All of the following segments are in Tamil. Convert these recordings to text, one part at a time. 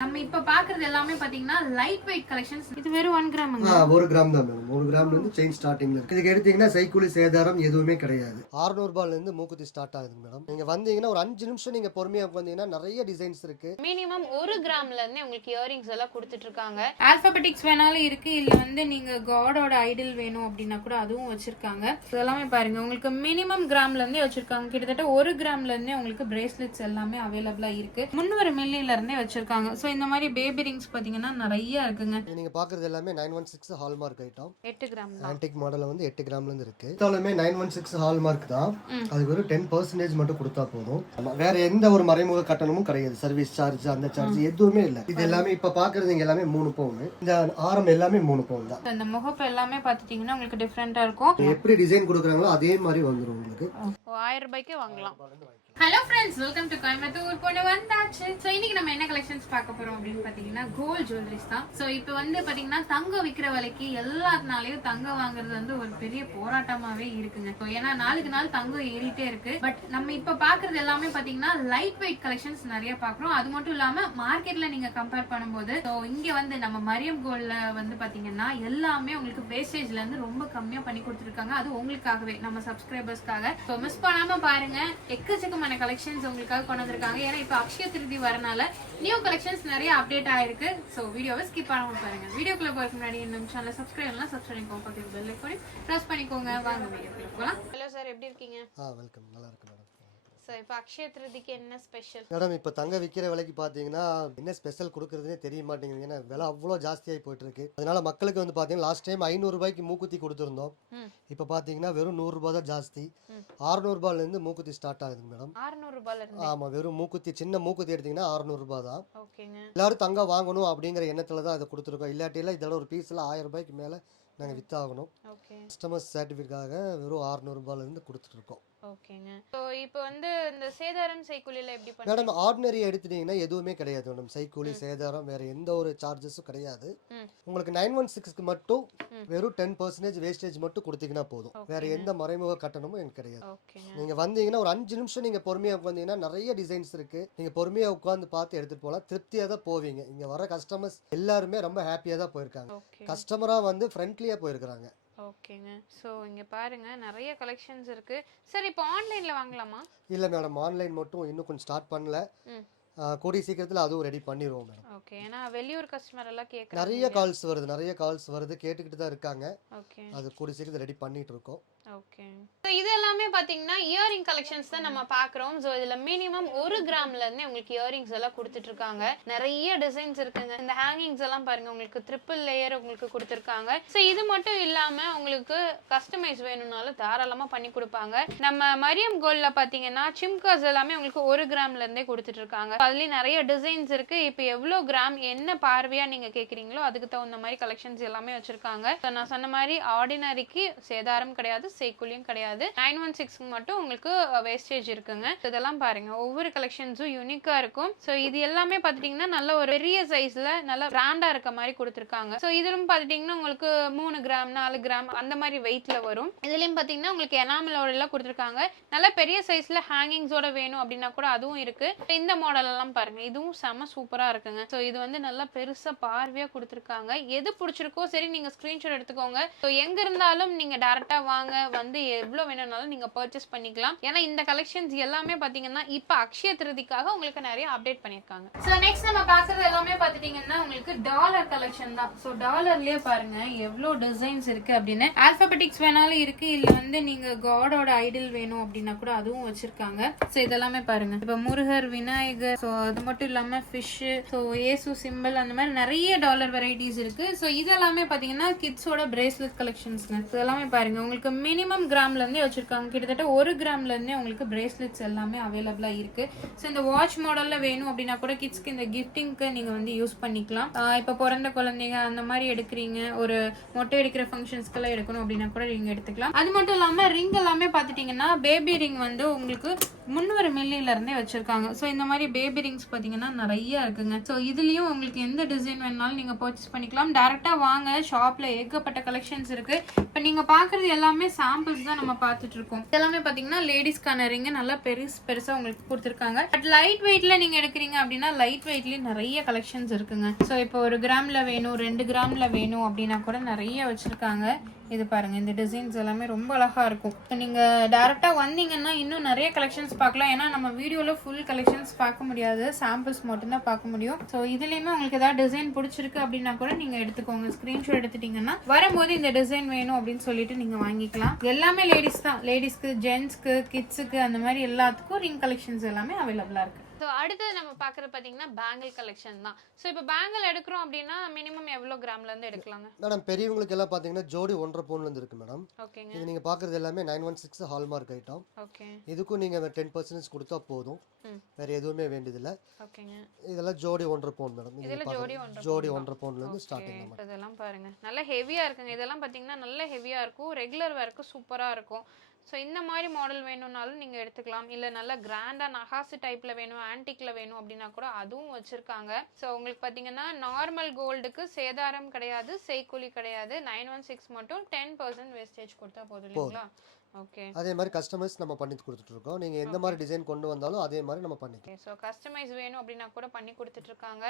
நம்ம இப்ப பாக்குறது எல்லாமே பாத்தீங்கன்னா லைட் வெயிட் கலெக்ஷன்ஸ் இது வெறும் ஒன் கிராம் ஆ, ஒரு கிராம் தான் மேடம். ஒரு கிராம்ல இருந்து செயின் ஸ்டார்டிங்ல இருக்கு. இதுக்கு எடுத்தீங்கன்னா சைக்கூலி சேதாரம் எதுவுமே கிடையாது. 600 ரூபாயில இருந்து மூக்குத்தி ஸ்டார்ட் ஆகுது மேடம். நீங்க வந்தீங்கன்னா ஒரு அஞ்சு நிமிஷம் நீங்க பொறுமையா உட்காந்தீங்கன்னா நிறைய டிசைன்ஸ் இருக்கு. மினிமம் ஒரு கிராம்ல இருந்தே உங்களுக்கு இயரிங்ஸ் எல்லாம் கொடுத்துட்டு இருக்காங்க. ஆல்பபெட்டிக்ஸ் வேணாலும் இருக்கு. இல்ல வந்து நீங்க காடோட ஐடில் வேணும் அப்படின்னா கூட அதுவும் வச்சிருக்காங்க. இதெல்லாமே பாருங்க. உங்களுக்கு மினிமம் கிராம்ல இருந்தே வச்சிருக்காங்க. கிட்டத்தட்ட ஒரு கிராம்ல இருந்தே உங்களுக்கு பிரேஸ்லெட்ஸ் எல்லாமே அவைலபிளா இருக்கு. முன்னூறு மில்லில இருந்தே வச்சிருக்காங்க. சோ இந்த மாதிரி பேபி ரிங்ஸ் பாத்தீங்கன்னா நிறைய இருக்குங்க. இது நீங்க பாக்குறது எல்லாமே nine one six hallmark item எட்டு கிராம் தான். ஆன்டிக் மாடல்ல வந்து எட்டு கிராம்ல இருந்து இருக்கு. இருந்தாலுமே நைன் ஒன் சிக்ஸ் ஹால்மார்க் தான். அதுக்கு ஒரு டென் பர்சன்டேஜ் மட்டும் கொடுத்தா போதும். வேற எந்த ஒரு மறைமுக கட்டணமும் கிடையாது. சர்வீஸ் சார்ஜ் அந்த சார்ஜ் எதுவுமே இல்லை. இது எல்லாமே இப்ப பாக்குறது இங்க எல்லாமே மூணு பவுன் இந்த ஆரம் எல்லாமே மூணு பவுன் தான். இந்த முகப்பு எல்லாமே பாத்துட்டீங்கன்னா உங்களுக்கு டிஃப்ரெண்டா இருக்கும். எப்படி டிசைன் கொடுக்குறாங்களோ அதே மாதிரி வந்துடும் உங்களுக்கு. ஆயிரம் ரூபாய்க்கே வாங்கலாம். Hello friends welcome to Coimbatore பொண்ணு வந்தாச்சு. ஸோ இன்னைக்கு நம்ம என்ன கலெக்ஷன்ஸ் பார்க்க போறோம் அப்படின்னு பாத்தீங்கன்னா கோல்ட் ஜுவல்லரிஸ் தான். ஸோ இப்போ வந்து பாத்தீங்கன்னா தங்கம் விற்கிற விலைக்கு எல்லாத்தினாலையும் தங்கம் வாங்குறது வந்து ஒரு பெரிய போராட்டமாவே இருக்குங்க. ஸோ ஏன்னா நாளுக்கு நாள் தங்கம் ஏறிட்டே இருக்கு. பட் நம்ம இப்ப பாக்குறது எல்லாமே பாத்தீங்கன்னா லைட் வெயிட் கலெக்ஷன்ஸ் நிறைய பாக்குறோம் அது மட்டும் இல்லாம மார்க்கெட்ல நீங்க கம்பேர் பண்ணும்போது ஸோ இங்க வந்து நம்ம மரியம் கோல்ட்ல வந்து பாத்தீங்கன்னா எல்லாமே உங்களுக்கு வேஸ்டேஜ்ல இருந்து ரொம்ப கம்மியா பண்ணி கொடுத்துருக்காங்க. அது உங்களுக்காகவே நம்ம சப்ஸ்கிரைபர்ஸ்க்காக ஸோ மிஸ் பண்ணாம பாருங்க. எக்கச்சக்கமான கலெக்ஷன்ஸ் உங்களுக்காக கொண்டு வந்திருக்காங்க ஏன்னா இப்போ அக்ஷய திருதி வரனால நியூ கலெக்ஷன்ஸ் நிறைய அப்டேட் ஆயிருக்கு. ஸோ வீடியோவை ஸ்கிப் பண்ணாம பாருங்க. வீடியோக்குள்ள போறதுக்கு முன்னாடி நம்ம சேனலை சப்ஸ்கிரைப் பண்ணலாம். சப்ஸ்கிரைப் பண்ணிக்கோங்க பக்கத்துல பெல் ஐக்கானே ப்ரெஸ் பண்ணிக்கோங்க. வாங்க வீடியோக்குள்ள போலாம். ஹலோ சார் எப்படி இருக்கீங்க? ஆ வெல்கம் நல்லா இருக்கு மேடம் சார் இப்போ அக்ஷய திருதிக்கு என்ன ஸ்பெஷல் மேடம் இப்போ தங்க விற்கிற விலைக்கு பார்த்தீங்கன்னா என்ன ஸ்பெஷல் கொடுக்குறதுனே தெரிய மாட்டேங்குது. ஏன்னா விலை அவ்வளோ ஜாஸ்தியாகி போயிட்டு இருக்கு அதனால மக்களுக்கு வந்து பார்த்தீங்கன்னா லாஸ்ட் டைம் ஐநூறுரூபாய்க்கு மூக்குத்தி கொடுத்துருந்தோம். இப்போ பார்த்தீங்கன்னா வெறும் நூறுரூபா தான் ஜாஸ்தி. ம். அறுநூறுபாலேருந்து மூக்குத்தி ஸ்டார்ட் ஆகுதுங்க மேடம். ஆறுநூறு ரூபாயில இருந்து ஆமாம் வெறும் மூக்குத்தி சின்ன மூக்குத்தி எடுத்தீங்கன்னா அறுநூறுபா தான். ஓகேங்க. எல்லாரும் தங்கம் வாங்கணும் அப்படிங்கிற எண்ணத்தில் தான் அதை கொடுத்துருக்கோம். இல்லாட்டிலாம் இதோட ஒரு பீஸில் ஆயிரம் ரூபாய்க்கு மேலே நாங்கள் வித்தாகணும். ஓகே. கஸ்டமர் சர்டிஃபிகேட்காக வெறும் அறுநூறுபாலேருந்து கொடுத்துட்ருக்கோம் ஓகேங்க. ஸோ இப்போ வந்து இந்த சேதாரம் சைக்குலில எப்படி பண்ண மேடம் ஆர்டினரி எடுத்துட்டீங்கன்னா எதுவுமே கிடையாது. மேடம் சைக்கூலி சேதாரம் வேற எந்த ஒரு சார்ஜஸும் கிடையாது. உங்களுக்கு நைன் ஒன் சிக்ஸ்க்கு மட்டும். வெறும் டென் பர்சன்டேஜ் வேஸ்டேஜ் மட்டும் கொடுத்தீங்கன்னா போதும். வேற எந்த மறைமுக கட்டணமும் எனக்கு கிடையாது. நீங்க வந்தீங்கன்னா ஒரு அஞ்சு நிமிஷம் நீங்க பொறுமையா உட்காந்தீங்கன்னா நிறைய டிசைன்ஸ் இருக்கு. நீங்க பொறுமையா உட்காந்து பார்த்து எடுத்துட்டு போகலாம். திருப்தியா தான் போவீங்க. இங்க வர கஸ்டமர்ஸ் எல்லாருமே ரொம்ப ஹாப்பியா தான் போயிருக்காங்க. கஸ்டமரா வந்து ஃப்ரெண்ட்லியா போயிருக்காங்க ஓகேங்க. ஸோ இங்க பாருங்க நிறைய கலெக்ஷன்ஸ் இருக்கு. சார் இப்போ ஆன்லைன்ல வாங்கலாமா? இல்ல மேடம் ஆன்லைன் மட்டும் இன்னும் கொஞ்சம் ஸ்டார்ட் பண்ணல. கூடிய சீக்கிரத்துல அதுவும் ரெடி பண்ணிடுவோம் மேடம் ஓகே ஏன்னா வெளியூர் கஸ்டமர் எல்லாம் கேட்குறாங்க நிறைய கால்ஸ் வருது நிறைய கால்ஸ் வருது கேட்டுக்கிட்டு தான் இருக்காங்க. ஓகே. அது கூடிய சீக்கிரத்தில் ரெடி பண்ணிட்டு இருக்கோம். ஓகே ஸோ இது எல்லாமே பார்த்தீங்கன்னா இயரிங் கலெக்ஷன்ஸ் தான் நம்ம பார்க்குறோம் ஸோ இதில் மினிமம் ஒரு கிராம்ல இருந்தே உங்களுக்கு இயரிங்ஸ் எல்லாம் கொடுத்துட்டு இருக்காங்க நிறைய டிசைன்ஸ் இருக்குங்க. இந்த ஹேங்கிங்ஸ் எல்லாம் பாருங்க உங்களுக்கு ட்ரிப்பிள் லேயர் உங்களுக்கு கொடுத்துருக்காங்க. ஸோ இது மட்டும் இல்லாமல் உங்களுக்கு கஸ்டமைஸ் வேணும்னாலும் தாராளமாக பண்ணி கொடுப்பாங்க. நம்ம மரியம் கோல்டில் பார்த்தீங்கன்னா சிம்காஸ் எல்லாமே உங்களுக்கு ஒரு கிராம்ல இருந்தே கொடுத்துட்டு இருக்காங்க அதுலேயும் நிறைய டிசைன்ஸ் இருக்கு. இப்போ எவ்வளோ கிராம் என்ன பார்வையாக நீங்கள் கேட்குறீங்களோ அதுக்கு தகுந்த மாதிரி கலெக்ஷன்ஸ் எல்லாமே வச்சிருக்காங்க. ஸோ நான் சொன்ன மாதிரி ஆர்டினரிக்கு சேதாரம் கிடையாது. சேக்குள்ளேயும் கிடையாது. நைன் ஒன் சிக்ஸ்க்கு மட்டும் உங்களுக்கு வேஸ்டேஜ் இருக்குங்க. இதெல்லாம் பாருங்க. ஒவ்வொரு கலெக்ஷன்ஸும் யூனிக்கா இருக்கும். ஸோ இது எல்லாமே பார்த்துட்டிங்கன்னா நல்ல ஒரு பெரிய சைஸ்ல நல்ல பிராண்டா இருக்க மாதிரி கொடுத்துருக்காங்க. ஸோ இதிலும் பார்த்துட்டிங்கன்னா உங்களுக்கு மூணு கிராம் நாலு கிராம் அந்த மாதிரி வெயிட்ல வரும். இதுலயும் பார்த்தீங்கன்னா உங்களுக்கு எனாமலோட எல்லாம் கொடுத்துருக்காங்க. நல்ல பெரிய சைஸ்ல ஹேங்கிங்ஸோட வேணும் அப்படின்னா கூட அதுவும் இருக்கு. இந்த மாடல் எல்லாம் பாருங்க. இதுவும் செம சூப்பரா இருக்குங்க. ஸோ இது வந்து நல்லா பெருசா பார்வையா கொடுத்துருக்காங்க. எது பிடிச்சிருக்கோ சரி நீங்க ஸ்கிரீன்ஷாட் எடுத்துக்கோங்க. ஸோ எங்க இருந்தாலும் நீங்க டேரக்டா வாங்க. வந்து எவ்வளோ வேணும்னாலும் நீங்கள் பர்ச்சேஸ் பண்ணிக்கலாம். ஏன்னா இந்த கலெக்ஷன்ஸ் எல்லாமே பார்த்தீங்கன்னா இப்போ அக்ஷய திருதிக்காக உங்களுக்கு நிறைய அப்டேட் பண்ணியிருக்காங்க. ஸோ நெக்ஸ்ட் நம்ம பார்க்குறது எல்லாமே பார்த்துட்டீங்கன்னா உங்களுக்கு டாலர் கலெக்ஷன் தான். ஸோ டாலர்லேயே பாருங்க எவ்வளோ டிசைன்ஸ் இருக்கு அப்படின்னு. ஆல்பபெட்டிக்ஸ் வேணாலும் இருக்கு. இல்லை வந்து நீங்கள் காடோட ஐடில் வேணும் அப்படின்னா கூட அதுவும் வச்சிருக்காங்க. ஸோ இதெல்லாமே பாருங்க. இப்போ முருகர் விநாயகர் ஸோ அது மட்டும் இல்லாமல் ஃபிஷ்ஷு ஸோ ஏசு சிம்பிள் அந்த மாதிரி நிறைய டாலர் வெரைட்டிஸ் இருக்கு. ஸோ இதெல்லாமே பார்த்தீங்கன்னா கிட்ஸோட பிரேஸ்லெட் கலெக்ஷன்ஸ்ங்க ஸோ எல்லாமே பாருங்க. உங்களுக்கு மினிமம் கிராம்லேருந்தே வச்சுருக்காங்க. கிட்டத்தட்ட ஒரு கிராம்லேருந்தே உங்களுக்கு பிரேஸ்லெட்ஸ் எல்லாமே அவைலபிளாக இருக்கு. ஸோ இந்த வாட்ச் மாடலில் வேணும் அப்படின்னா கூட கிட்ஸ்க்கு இந்த கிஃப்டிங்க்கு நீங்கள் வந்து யூஸ் பண்ணிக்கலாம். இப்போ பிறந்த குழந்தைங்க அந்த மாதிரி எடுக்கிறீங்க. ஒரு மொட்டை எடுக்கிற ஃபங்க்ஷன்ஸ்க்கெல்லாம் எடுக்கணும் அப்படின்னா கூட நீங்கள் எடுத்துக்கலாம். அது மட்டும் இல்லாமல் ரிங் எல்லாமே பார்த்துட்டிங்கன்னா பேபி ரிங் வந்து உங்களுக்கு முந்நூறு மில்லியில இருந்தே ஸோ இந்த மாதிரி பேபி ரிங்ஸ் பார்த்தீங்கன்னா நிறைய இருக்குங்க. ஸோ இதுலேயும் உங்களுக்கு எந்த டிசைன் வேணாலும் நீங்கள் பர்ச்சேஸ் பண்ணிக்கலாம். டேரெக்டாக வாங்க. ஷாப்பில் ஏகப்பட்ட கலெக்ஷன்ஸ் இருக்குது இப்போ நீங்கள் பார்க்குறது எல்லாமே சாம்பிள்ஸ் தான் நம்ம பார்த்துட்டு இருக்கோம் இதெல்லாமே பார்த்தீங்கன்னா லேடிஸ்க்கான ரிங்கு நல்லா பெருசு பெருசா உங்களுக்கு கொடுத்துருக்காங்க. பட் லைட் வெயிட்ல நீங்க எடுக்கிறீங்க அப்படின்னா லைட் வெயிட்லயே நிறைய கலெக்ஷன்ஸ் இருக்குங்க. ஸோ இப்போ ஒரு கிராம்ல வேணும் ரெண்டு கிராம்ல வேணும் அப்படின்னா கூட நிறைய வச்சிருக்காங்க. இது பாருங்கள் இந்த டிசைன்ஸ் எல்லாமே ரொம்ப அழகாக இருக்கும். நீங்கள் டேரெக்டாக டைரக்டா வந்தீங்கன்னா இன்னும் நிறைய கலெக்ஷன்ஸ் பார்க்கலாம். ஏன்னா நம்ம வீடியோவில் ஃபுல் கலெக்ஷன்ஸ் பார்க்க முடியாது. சாம்பிள்ஸ் மட்டும்தான் பார்க்க முடியும். ஸோ இதுலேயுமே உங்களுக்கு ஏதாவது டிசைன் பிடிச்சிருக்கு அப்படின்னா கூட நீங்கள் எடுத்துக்கோங்க. ஸ்க்ரீன்ஷாட் எடுத்துட்டீங்கன்னா வரும்போது இந்த டிசைன் வேணும் அப்படின்னு சொல்லிட்டு நீங்கள் வாங்கிக்கலாம். எல்லாமே லேடிஸ் தான். லேடிஸ்க்கு ஜென்ஸ்க்கு கிட்ஸுக்கு அந்த மாதிரி எல்லாத்துக்கும் ரிங் கலெக்ஷன்ஸ் எல்லாமே அவைலபிளாக இருக்குது ஸோ அடுத்தது நம்ம பார்க்குறது பார்த்தீங்கன்னா பேங்கிள் கலெக்ஷன் தான். ஸோ இப்போ பேங்கிள் எடுக்கிறோம் அப்படின்னா மினிமம் எவ்வளோ கிராம்லேருந்து எடுக்கலாங்க? மேடம் பெரியவங்களுக்கு எல்லாம் பார்த்தீங்கன்னா ஜோடி ஒன்றரை பவுன்லேருந்து இருக்கு மேடம் ஓகேங்க. இது நீங்கள் பார்க்குறது எல்லாமே nine one six hallmark item okay. இதுக்கும் நீங்கள் டென் பர்சன்டேஜ் கொடுத்தா போதும். வேற எதுவுமே வேண்டியதில்லை. ஓகேங்க. இதெல்லாம் ஜோடி ஒன்றரை பவுன் மேடம் இது இதில் ஜோடி ஒன்றரை ஜோடி ஒன்றரை பவுன்லேருந்து ஸ்டார்டிங் இதெல்லாம் பாருங்க. நல்ல ஹெவியா இருக்குங்க. இதெல்லாம் பாத்தீங்கன்னா நல்ல ஹெவியா இருக்கும். ரெகுலர் வேர்க்கு சூப்பரா இருக்கும். ஸோ இந்த மாதிரி மாடல் வேணும்னாலும் நீங்க எடுத்துக்கலாம். இல்ல நல்ல கிராண்டா நகாசு டைப்ல வேணும் ஆன்டிக்ல வேணும் அப்படின்னா கூட அதுவும் வச்சிருக்காங்க. ஸோ உங்களுக்கு பாத்தீங்கன்னா நார்மல் கோல்டுக்கு சேதாரம் கிடையாது செய்கூலி கிடையாது. நைன் ஒன் சிக்ஸ் மட்டும் டென் பர்சன்ட் வேஸ்டேஜ் கொடுத்தா போதும் இல்லைங்களா? ஓகே அதே மாதிரி கஸ்டமைஸ் நம்ம பண்ணி கொடுத்துட்ருக்கோம் நீங்கள் எந்த மாதிரி டிசைன் கொண்டு வந்தாலும் அதே மாதிரி நம்ம பண்ணிக்கலாம். ஸோ கஸ்டமைஸ் வேணும் அப்படின்னா கூட பண்ணி கொடுத்துட்ருக்காங்க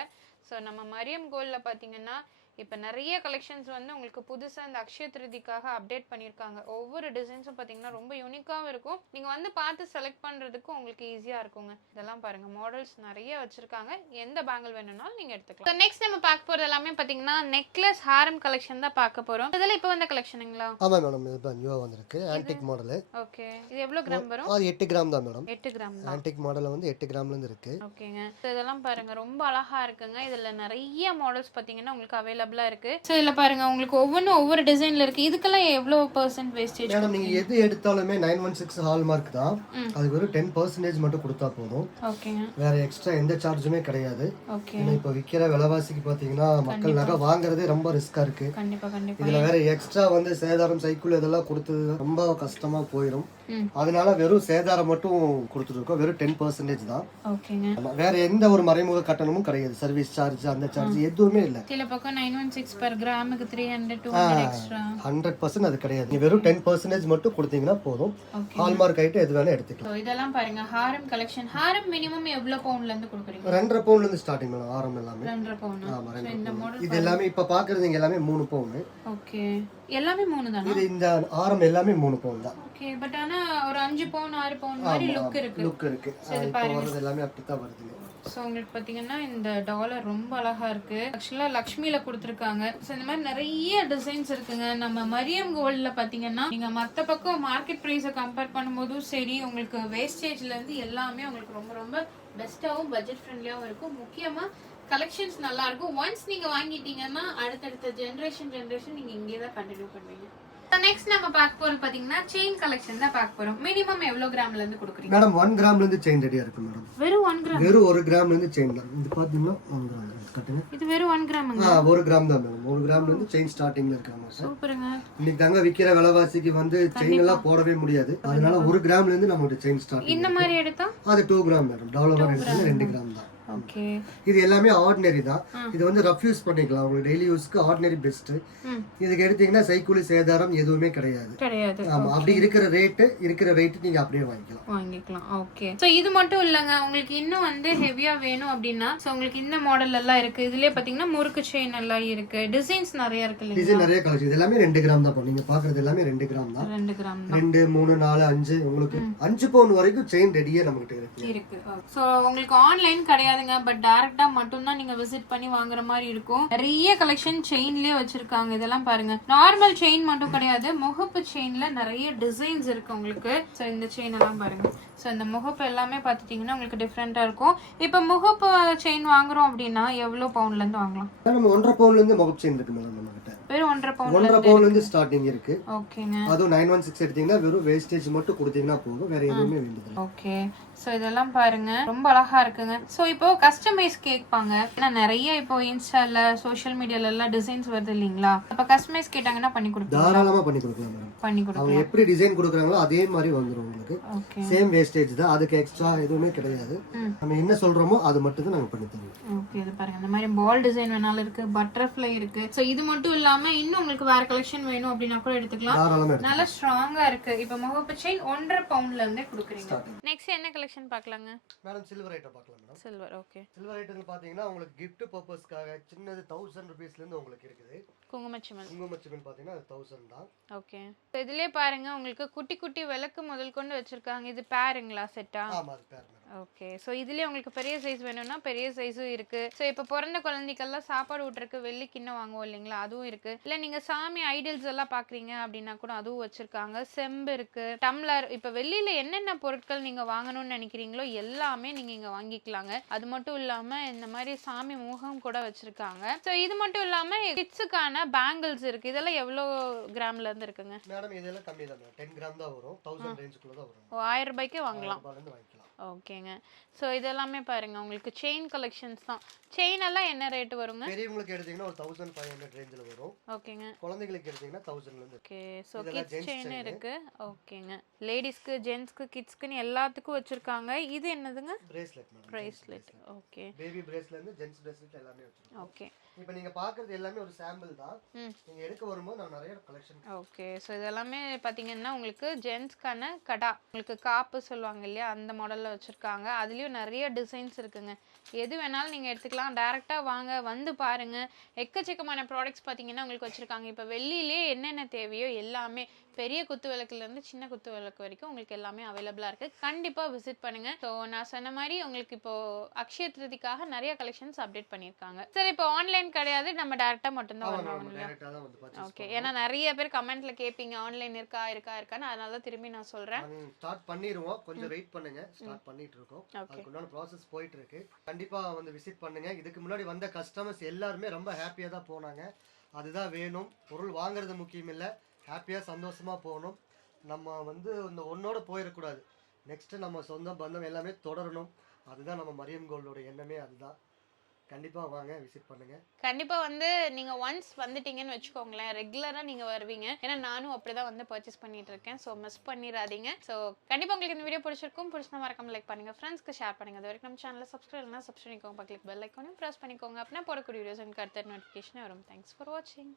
ஸோ நம்ம மரியம் கோல்டில் பார்த்தீங்கன்னா இப்போ நிறைய கலெக்ஷன்ஸ் வந்து உங்களுக்கு புதுசாக இந்த அக்ஷய திருதிக்காக அப்டேட் பண்ணியிருக்காங்க. ஒவ்வொரு டிசைன்ஸும் பார்த்தீங்கன்னா ரொம்ப யூனிக்காகவும் இருக்கும். நீங்கள் வந்து பார்த்து செலக்ட் பண்ணுறதுக்கும் உங்களுக்கு ஈஸியாக இருக்குங்க. இதெல்லாம் பாருங்கள் மாடல்ஸ் நிறைய வச்சுருக்காங்க. எந்த பேங்கிள் வேணும்னாலும் நீங்கள் எடுத்துக்கலாம். ஸோ நெக்ஸ்ட் நம்ம பார்க்க போகிறது எல்லாமே பார்த்தீங்கன்னா நெக்லஸ் ஹாரம் கலெக்ஷன் தான் பார்க்க போகிறோம் இதெல்லாம் இப்போ வந்த கலெக்ஷனுங்களா ஆமாம் மேடம் இது நியூவாக வந்திருக்கு. ஆன்டிக் மாடலு ஓகே இது எவ்வளோ கிராம் வரும்? அது எட்டு கிராம் தான் மேடம் எட்டு கிராம் ஆன்டிக் மாடலில் வந்து எட்டு கிராம்லேருந்து இருக்குது ஓகேங்க இதெல்லாம் பாருங்க ரொம்ப அழகா இருக்குங்க. இதுல நிறைய மாடல்ஸ் பாத்தீங்கன்னா உங்களுக்கு அவைலபிளா இருக்கு. ஸோ இதுல பாருங்க உங்களுக்கு ஒவ்வொன்றும் ஒவ்வொரு டிசைன்ல இருக்கு. இதுக்கெல்லாம் எவ்வளவு பர்சன்ட் வேஸ்டேஜ் மேடம் நீங்கள் எது எடுத்தாலுமே நைன் ஒன் சிக்ஸ் ஹால்மார்க் தான். ம். அதுக்கு ஒரு டென் பர்சன்டேஜ் மட்டும் கொடுத்தா போதும். ஓகேங்க வேற எக்ஸ்ட்ரா எந்த சார்ஜுமே கிடையாது. ஓகே ஏன்னா இப்போ விற்கிற விலைவாசிக்கு பார்த்தீங்கன்னா மக்கள் நகை வாங்குறதே ரொம்ப ரிஸ்க்காக இருக்கு. கண்டிப்பா கண்டிப்பா. இதுல வேற எக்ஸ்ட்ரா வந்து சேதாரம் சைக்கிள் இதெல்லாம் கொடுத்தது ரொம்ப கஷ்டமா போயிடும். அதனால வெறும் சேதாரம் மட்டும் கொடுத்துருக்கோம் வெறும் டென் பர்சன்டேஜ் தான். வேற எந்த ஒரு மறைமுக கட்டணமும் கிடையாது. சர்வீஸ் சார்ஜ் அந்த சார்ஜ் எதுவுமே இல்லை. சில பக்கம் நைன் ஒன் சிக்ஸ் பர் கிராமுக்கு த்ரீ ஹண்ட்ரட் ஹண்ட்ரட் பர்சன்ட் அது கிடையாது. நீ வெறும் டென் பர்சன்டேஜ் மட்டும் கொடுத்தீங்கன்னா போதும். ஹால்மார்க் ஐட்டம் எது வேணா எடுத்துக்கலாம். இதெல்லாம் பாருங்க. ஹாரம் கலெக்ஷன் ஹாரம் மினிமம் எவ்வளவு பவுண்ட்ல இருந்து கொடுக்குறீங்க? ரெண்டரை பவுன்ல இருந்து ஸ்டார்டிங் மேடம். ஆரம் எல்லாமே. ரெண்டரை பவுன் ஆமா இது எல்லாமே இப்ப பாக்குறது எல்லாமே மூணு பவுன் ஓகே. எல்லாமே மூணு தானா? இது இந்த ஆரம் எல்லாமே மூணு பவுன் தான். ஓகே பட் ஆனா ஒரு அஞ்சு பவுன் ஆறு பவுன் மாதிரி லுக் இருக்கு. லுக் இருக்கு. இப்போ வர்றது எல்லாமே அப்படித்தான் வருதுங்க ஸோ உங்களுக்கு பார்த்தீங்கன்னா இந்த டாலர் ரொம்ப அழகா இருக்கு. ஆக்சுவலாக லக்ஷ்மியில கொடுத்துருக்காங்க. ஸோ இந்த மாதிரி நிறைய டிசைன்ஸ் இருக்குங்க. நம்ம மரியம் கோல்டில் பார்த்தீங்கன்னா நீங்க மற்ற பக்கம் மார்க்கெட் ப்ரைஸை கம்பேர் பண்ணும்போதும் சரி உங்களுக்கு வேஸ்டேஜ்ல இருந்து எல்லாமே உங்களுக்கு ரொம்ப ரொம்ப பெஸ்ட்டாகவும் பட்ஜெட் ஃப்ரெண்ட்லியாகவும் இருக்கும். முக்கியமா கலெக்ஷன்ஸ் நல்லா இருக்கும் ஒன்ஸ் நீங்க வாங்கிட்டீங்கன்னா அடுத்தடுத்த ஜென்ரேஷன் ஜென்ரேஷன் நீங்க இங்கே தான் கண்டினியூ பண்ணுவீங்க. நெக்ஸ்ட் நம்ம பார்க்க போறது பாத்தீங்கன்னா செயின் கலெக்ஷன் தான் பார்க்க போறோம். மினிமம் எவ்வளவு கிராம்ல இருந்து கொடுக்குறீங்க? மேடம் ஒன் கிராம்ல இருந்து செயின் ரெடியா இருக்கு மேடம் வெறும் ஒன் கிராம் வெறும் ஒரு கிராம்ல இருந்து செயின் தான் இது பாத்தீங்கன்னா ஒன் கிராம் கட்டுங்க. இது வெறும் ஒன் கிராமுங்க ஆ ஒரு கிராம் தான் மேடம் ஒரு கிராம்ல இருந்து செயின் ஸ்டார்டிங்ல இருக்காங்க சார் சூப்பருங்க. இன்னைக்கு தங்க விக்கிற விலைவாசிக்கு வந்து செயின் எல்லாம் போடவே முடியாது. அதனால ஒரு கிராம்ல இருந்து நம்மகிட்ட செயின் ஸ்டார்ட் இந்த மாதிரி எடுத்தா? அது டூ கிராம் மேடம் டாலர் எடுத்தது ரெண்டு கிராம் தான். இது எல்லாமே ஆர்டினரி தான். இது வந்து ரஃப் யூஸ் பண்ணிக்கலாம். உங்களுக்கு டெய்லி யூஸ்க்கு ஆர்டினரி பெஸ்ட். இதுக்கு எடுத்தீங்கன்னா சைக்கூலி சேதாரம் எதுவுமே கிடையாது. கிடையாது. ஆமா அப்படி இருக்கிற ரேட்டு இருக்கிற வெயிட் நீங்க அப்படியே வாங்கிக்கலாம். வாங்கிக்கலாம். ஓகே சோ இது மட்டும் இல்லங்க. உங்களுக்கு இன்னும் வந்து ஹெவியா வேணும் அப்படின்னா சோ உங்களுக்கு இந்த மாடல் எல்லாம் இருக்கு. இதுலயே பாத்தீங்கன்னா முறுக்கு செயின் எல்லாம் இருக்கு. டிசைன்ஸ் நிறைய இருக்கு டிசைன் நிறைய கலெக்ஷன் இது எல்லாமே ரெண்டு கிராம் தான் நீங்க பாக்குறது எல்லாமே ரெண்டு கிராம் தான். ரெண்டு கிராம் ரெண்டு மூணு நாலு அஞ்சு உங்களுக்கு அஞ்சு பவுன் வரைக்கும் செயின் ரெடியே நம்மகிட்ட இருக்கு. இருக்கு. சோ உங்களுக்கு ஆன்லைன் கிடையாதுங்க பட் டைரக்டா மட்டும் தான் நீங்க விசிட் பண்ணி வாங்குற மாதிரி இருக்கும். நிறைய கலெக்ஷன் செயின்லயே வச்சிருக்காங்க. இதெல்லாம் பாருங்க. நார்மல் செயின் மட்டும் கிடையாது. முகப்பு செயின்ல நிறைய டிசைன்ஸ் இருக்கு உங்களுக்கு. சோ இந்த செயின் எல்லாம் பாருங்க. சோ இந்த முகப்பு எல்லாமே பாத்துட்டீங்கன்னா உங்களுக்கு டிஃப்ரெண்டா இருக்கும். இப்போ முகப்பு செயின் வாங்குறோம் அப்படின்னா எவ்வளவு பவுண்ட்ல இருந்து வாங்கலாம்? நம்ம ஒன்றரை பவுன்ல இருந்து முகப்பு செயின் இருக்கு மேடம் நம்ம கிட்ட. வெறும் ஒன்றரை பவுண்ட் ஒன்றரை பவுன்ல இருந்து ஸ்டார்டிங் இருக்கு. ஓகேங்க அதுவும் நைன் ஒன் சிக்ஸ் எடுத்தீங்கன்னா வெறும் வேஸ்டேஜ் மட்டும் கொடுத்தீங்கன்னா போதும். வேற எதுவுமே வேண்டியது ஓகே ஸோ இதெல்லாம் பாருங்க. ரொம்ப அழகா இருக்குங்க. ஸோ இப்போ கஸ்டமைஸ் கேட்பாங்க ஏன்னா நிறைய இப்போ இன்ஸ்டால சோஷியல் மீடியால எல்லாம் டிசைன்ஸ் வருது இல்லைங்களா? அப்ப கஸ்டமைஸ் கேட்டாங்கன்னா பண்ணி தாராளமா பண்ணி கொடுக்கலாம் பண்ணி அவங்க எப்படி டிசைன் கொடுக்குறாங்களோ அதே மாதிரி வந்துடும் உங்களுக்கு. ஓகே சேம் வேஸ்டேஜ் தான். அதுக்கு எக்ஸ்ட்ரா எதுவுமே கிடையாது. நம்ம என்ன சொல்றோமோ அது மட்டும் தான் நாங்கள் பண்ணி தருவோம். ஓகே இது பாருங்க. இந்த மாதிரி பால் டிசைன் வேணாலும் இருக்கு பட்டர்ஃப்ளை இருக்கு. ஸோ இது மட்டும் இல்லாம இன்னும் உங்களுக்கு வேற கலெக்ஷன் வேணும் அப்படின்னா கூட எடுத்துக்கலாம். நல்லா ஸ்ட்ராங்கா இருக்கு. இப்போ முகப்பு செயின் ஒன்றரை பவுண்ட்ல இருந்தே கொடுக்குறீங்க. நெக்ஸ்ட் என்ன கலெக்ஷன் பார்க்கலாங்க. மேடம் சில்வர் ஐட்டம் பார்க்கலாம் madam silver okay silver item பார்த்தீங்கன்னா உங்களுக்கு gift பர்பஸ்க்காக சின்னது தௌசண்ட் ருபீஸ்லேருந்து உங்களுக்கு இருக்குது. குங்குமச்சிமல். குங்குமச்சிமன் பார்த்தீங்கன்னா அது தௌசண்ட் தான். ஓகே இதுலயே பாருங்க உங்களுக்கு குட்டி குட்டி விளக்கு முதல் கொண்டு வச்சிருக்காங்க. இது பேருங்களா செட்டா ஆமாம் அது பேர் ஓகே ஸோ இதுலயே உங்களுக்கு பெரிய சைஸ் வேணும்னா பெரிய சைஸும் இருக்கு. ஸோ இப்போ பிறந்த குழந்தைக்கெல்லாம் சாப்பாடு விட்டுறக்கு வெள்ளி கிண்ணம் வாங்குவோம் இல்லைங்களா? அதுவும் இருக்கு. இல்லை நீங்க சாமி ஐடல்ஸ் எல்லாம் பாக்குறீங்க அப்படின்னா கூட அதுவும் வச்சிருக்காங்க. செம்பு இருக்கு டம்ளர் இப்போ வெளியில என்னென்ன பொருட்கள் நீங்க வாங்கணும்னு நினைக்கிறீங்களோ எல்லாமே நீங்க இங்க வாங்கிக்கலாங்க. அது மட்டும் இல்லாம இந்த மாதிரி சாமி முகம் கூட வச்சிருக்காங்க. ஸோ இது மட்டும் இல்லாம கிட்ஸுக்கான பேங்கிள்ஸ் இருக்கு. இதெல்லாம் எவ்வளோ கிராம்ல இருந்து இருக்குங்க? மேடம் இதெல்லாம் கம்மி தான் டென் கிராம் தான் வரும். தௌசண்ட் ரேஞ்சுக்குள்ள தான் வரும். ஓ ஆயிரம் ரூபாய்க்கே வாங்கலாம். ஓகேங்க. ஸோ இதெல்லாமே பாருங்க. உங்களுக்கு செயின் கலெக்ஷன்ஸ் தான். செயின் எல்லாம் என்ன ரேட் வருங்க? பெரியவங்களுக்கு எடுத்தீங்கன்னா ஒரு தௌசண்ட் ஃபைவ் ஹண்ட்ரட் ரேஞ்சில் வரும். ஓகேங்க. குழந்தைங்களுக்கு எடுத்தீங்கன்னா தௌசண்ட்லேருந்து ஓகே. So kids chain. இருக்கு. ஓகேங்க. லேடிஸ்க்கு ஜென்ஸ்க்கு கிட்ஸ்க்குன்னு எல்லாத்துக்கும் வச்சிருக்காங்க. இது என்னதுங்க? பிரேஸ்லெட் ப்ரேஸ்லெட் ஓகே பேபி பிரேஸ்லேருந்து ஜென்ஸ் பிரேஸ்லெட் எல்லாமே வச்சிருக்கோம். ஓகே இப்போ நீங்க பார்க்குறது எல்லாமே ஒரு சாம்பிள் தான். நீங்க எடுக்க வரும்போது நான் நிறைய கலெக்ஷன் ஓகே ஸோ இதெல்லாமே பார்த்தீங்கன்னா உங்களுக்கு ஜென்ஸ்க்கான கடா உங்களுக்கு காப்பு சொல்லுவாங்க இல்லையா அந்த மாடலில் வச்சுருக்காங்க. அதுலேயும் நிறைய டிசைன்ஸ் இருக்குங்க. எது வேணாலும் நீங்கள் எடுத்துக்கலாம். டேரெக்டாக வாங்க வந்து பாருங்க. எக்கச்சக்கமான ப்ராடக்ட்ஸ் பார்த்தீங்கன்னா உங்களுக்கு வச்சுருக்காங்க. இப்போ வெள்ளியிலே என்னென்ன தேவையோ எல்லாமே பெரிய குத்து விளக்குலேருந்து சின்ன குத்து விளக்கு வரைக்கும் உங்களுக்கு எல்லாமே அவைலபிளாக இருக்குது கண்டிப்பாக விசிட் பண்ணுங்கள் ஸோ நான் சொன்ன மாதிரி உங்களுக்கு இப்போ அக்ஷய திருதிக்காக நிறைய கலெக்ஷன்ஸ் அப்டேட் பண்ணியிருக்காங்க. சரி இப்போ ஆன்லைன் கிடையாது. நம்ம டேரெக்டாக மட்டும்தான் வரணும் ஓகே ஏன்னா நிறைய பேர் கமெண்ட்ல கேட்பீங்க ஆன்லைன் இருக்கா இருக்கா இருக்கான்னு. அதனால தான் திரும்பி நான் சொல்றேன். ஸ்டார்ட் பண்ணிடுவோம் கொஞ்சம் வெயிட் பண்ணுங்க. ஸ்டார்ட் பண்ணிட்டு இருக்கோம் அதுக்குண்டான ப்ராசஸ் போயிட்டு இருக்கு கண்டிப்பா வந்து விசிட் பண்ணுங்க. இதுக்கு முன்னாடி வந்த கஸ்டமர்ஸ் எல்லாருமே ரொம்ப ஹாப்பியா தான் போனாங்க. அதுதான் வேணும். பொருள் வாங்குறது முக்கியம் இல்லை ஹாப்பியாக சந்தோஷமாக போகணும். நம்ம வந்து இந்த ஒன்றோடு போயிடக்கூடாது. நெக்ஸ்ட்டு நம்ம சொந்த பந்தம் எல்லாமே தொடரணும். அதுதான் நம்ம மரியம் கோல்டோட எண்ணமே அதுதான். கண்டிப்பாக வாங்க விசிட் பண்ணுங்க. கண்டிப்பாக வந்து நீங்கள் ஒன்ஸ் வந்துட்டீங்கன்னு வச்சுக்கோங்களேன் ரெகுலராக நீங்கள் வருவீங்க. ஏன்னா நானும் அப்படி தான் வந்து பர்ச்சேஸ் பண்ணிட்டு இருக்கேன் ஸோ மிஸ் பண்ணிடாதீங்க. ஸோ கண்டிப்பாக உங்களுக்கு இந்த வீடியோ பிடிச்சிருக்கும். பிடிச்சா மறக்காம லைக் பண்ணுங்க. ஃப்ரெண்ட்ஸ்க்கு ஷேர் பண்ணுங்க. அது வரைக்கும் நம்ம சேனலில் சப்ஸ்கிரைப் இல்லைனா சப்ஸ்கிரைப் பண்ணிக்கோங்க. பக்கத்தில் பெல் ஐக்கோனையும் ப்ரெஸ் பண்ணிக்கோங்க. அப்படின்னா போடக்கூடிய வீடியோஸ் எனக்கு அடுத்த நோட்டிஃபிகேஷன் வரும். தேங்க்ஸ் ஃபார் வாட்சிங்